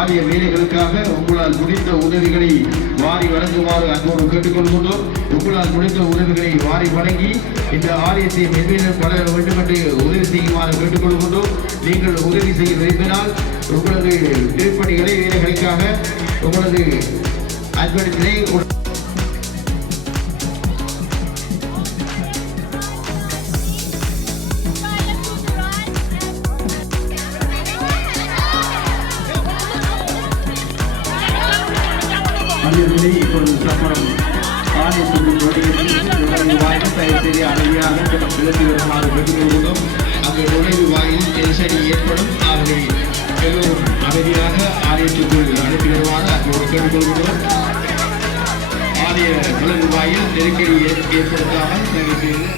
ஆலய வேலைகளுக்காக உங்களால் முடிந்த உதவிகளை வாரி வழங்குமாறு அன்போடு கேட்டுக்கொள்கின்றோம். உங்களால் முடிந்த உதவிகளை வாரி வழங்கி இந்த ஆலயத்தை மென்மேலும் வளர வேண்டும் என்று உதவி செய்யுமாறு கேட்டுக்கொள்கின்றோம். நீங்கள் உதவி செய்ய விரும்பினால் உங்களது திருப்பணிகளை வேலைகளுக்காக உங்களது அர்ப்பணிப்பினை ஆலயத்திலே இப்பொழுது சப்பரம் ஆலயத்துக்கு வாயில் தயவு செய்து அமைதியாக விலக்கி வருமாறு கேட்டுக்கொள்கிறோம். அங்கு நுழைவு வாயில் நெரிசலி ஏற்படும். ஆகவே எல்லோரும் அமைதியாக ஆலயத்துக்குள் அனுப்பி வருமாறு அங்கு கேட்டுக்கொள்கிறோம். ஆலய நுழைவு வாயில் நெருக்கடி ஏற்படுத்தாமல் தயவு செய்து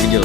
video.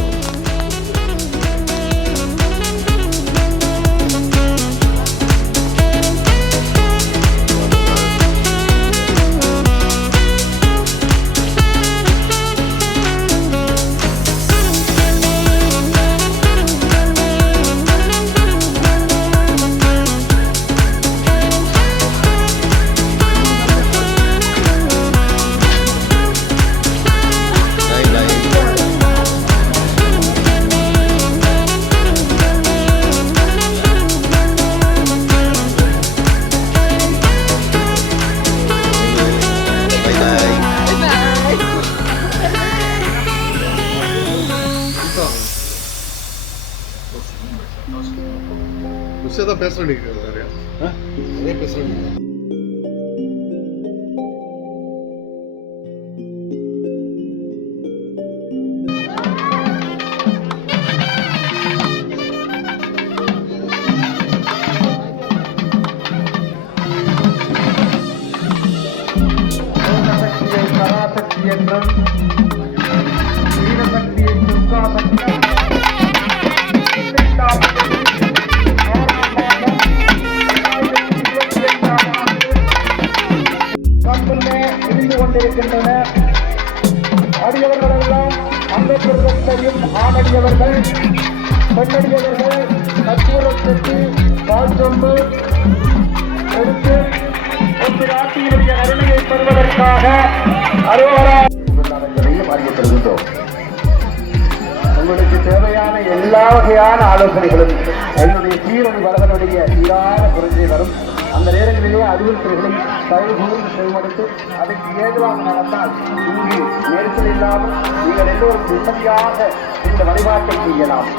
उससे तो पैसा नहीं करता यार, नहीं पैसा नहीं। அனைவரையும் ஆணடியவர்கள் பெண்ணடியவர்கள் கற்பூரத்திற்கு வாழ்த்தொண்டு எடுத்து நாட்டினுடைய கருணையை பெறுவதற்காக அறுவராஜனையும் அறியப்படுகின்றோம். உங்களுக்கு தேவையான எல்லா வகையான ஆலோசனைகளும் என்னுடைய சீரணி வளவனுடைய சீரான குறைந்தே வரும். அந்த நேரங்களிலே அறிவுறுத்தல்களை தயவுகூர்ந்து செவிமடுத்து அதற்கு ஏதுவாக நடந்தால் இங்கு நெரிசல் இல்லாமல் நீங்கள் எல்லோரும் நிம்மதியாக இந்த வழிபாட்டை செய்யலாம்.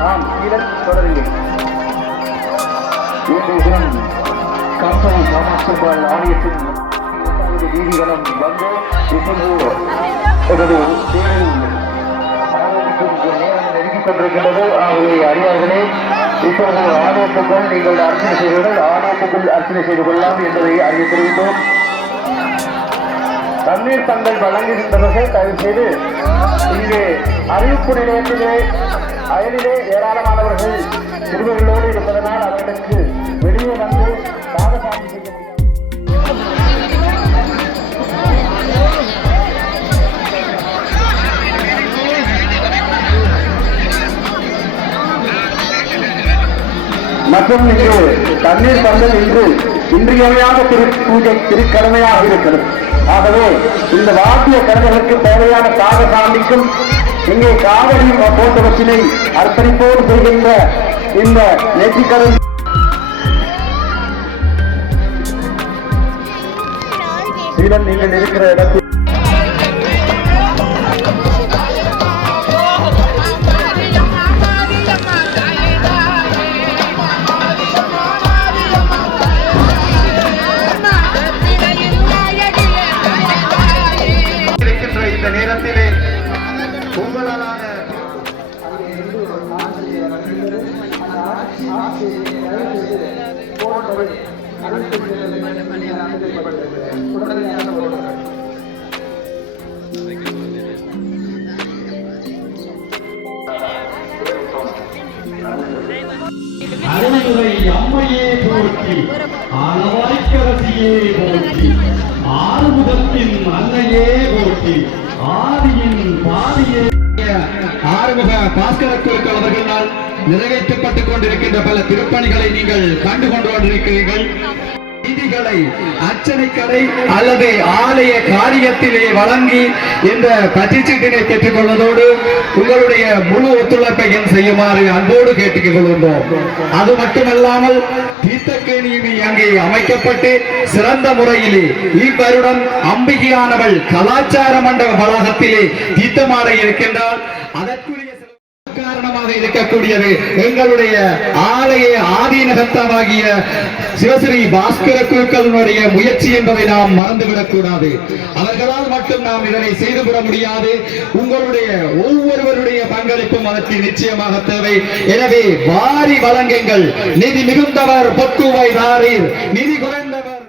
நாம் சீரன் தொடருங்கள். இன்றைய தினம் காப்பனை காமாட்சியம்பாள் ஆலயத்தின் வீதிகளும் வந்து இப்பொழுது எனது சீரனில் நேரம் நெருங்கிக் கொண்டிருக்கின்றது. ஆகவே அறிவார்களே, இப்பொழுது ஆலயத்துக்குள் நீங்கள் அர்ச்சனை செய்வீர்கள். ஆலயத்துக்குள் அர்ச்சனை செய்து கொள்ளலாம் என்பதை அறிய தெரிவித்தோம். தண்ணீர் தங்கள் வழங்குகின்றவர்கள் தயவு செய்து இங்கே அறிவிப்பு நிலையத்திலே அயலிலே ஏராளமானவர்கள் சிறுவர்களோடு இருப்பதனால் அவர்களுக்கு வெளியே வந்து பாதசாமி செய்ய முடியாது. மற்றும் இங்கு தண்ணீர் பந்தல் இன்று இன்றியமையாத பூஜை திருக்கடமையாக இருக்கிறது. ஆகவே இந்த வாத்திய கலைஞர்களுக்கு தேவையான சாகசாமிக்கும் இங்கே காவடி போன்றவற்றினை அர்ப்பணிப்போடு செய்கின்ற இந்த நெற்றிக்கடன் சீலன் நீங்கள் இருக்கிற இடத்தில் இந்த நேரத்திலே உங்களாலான அருள்துறை அம்மையே போற்றி, ஆலவாய்க்கரசியே போற்றி, ஆறுமுகத்தின் அன்னையே போற்றி, ஆதியின் பாதியே. ஆறுமுக பாஸ்கர குருக்கள் அவர்களால் நிறைவேற்றப்பட்டுக் கொண்டிருக்கின்ற பல திருப்பணிகளை நீங்கள் கண்டு கொண்டிருக்கிறீர்கள். வீதிகளை அர்ச்சனைக்கடை அல்லது ஆலய காரியத்திலே வழங்கி இந்த பற்றிச்சீட்டினை பெற்றுக் கொள்வதோடு உங்களுடைய முழு ஒத்துழைப்பையும் செய்யுமாறு அன்போடு கேட்டுக் கொள்கின்றோம். அது மட்டுமல்லாமல் தீர்த்தக்கேணியுமே அங்கே அமைக்கப்பட்டு சிறந்த முறையிலே இவ்வருடம் அம்பிகையானவள் கலாச்சார மண்டப வளாகத்திலே தீர்த்தமாட இருக்கின்றால் அதற்குரிய காரணமாக இருக்கக்கூடியது எங்களுடைய ஆலய ஆதீனகத்தமாகிய சிவஸ்ரீ பாஸ்கர குருக்களுடைய முயற்சி என்பதை நாம் மறந்துவிடக் கூடாது. அவர்களால் மட்டும் நாம் இதனை செய்துவிட முடியாது. உங்களுடைய ஒவ்வொருவருடைய பங்களிப்பும் அதற்கு நிச்சயமாக தேவை. எனவே வாரி வழங்குங்கள். நிதி மிகுந்தவர் பொக்குவை தாரீர், நிதி குறைந்தவர்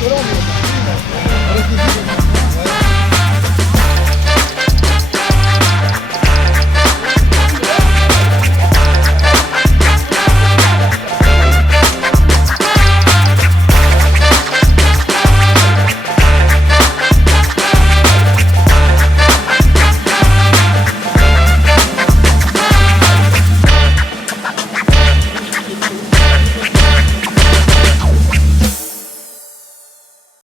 தூரம்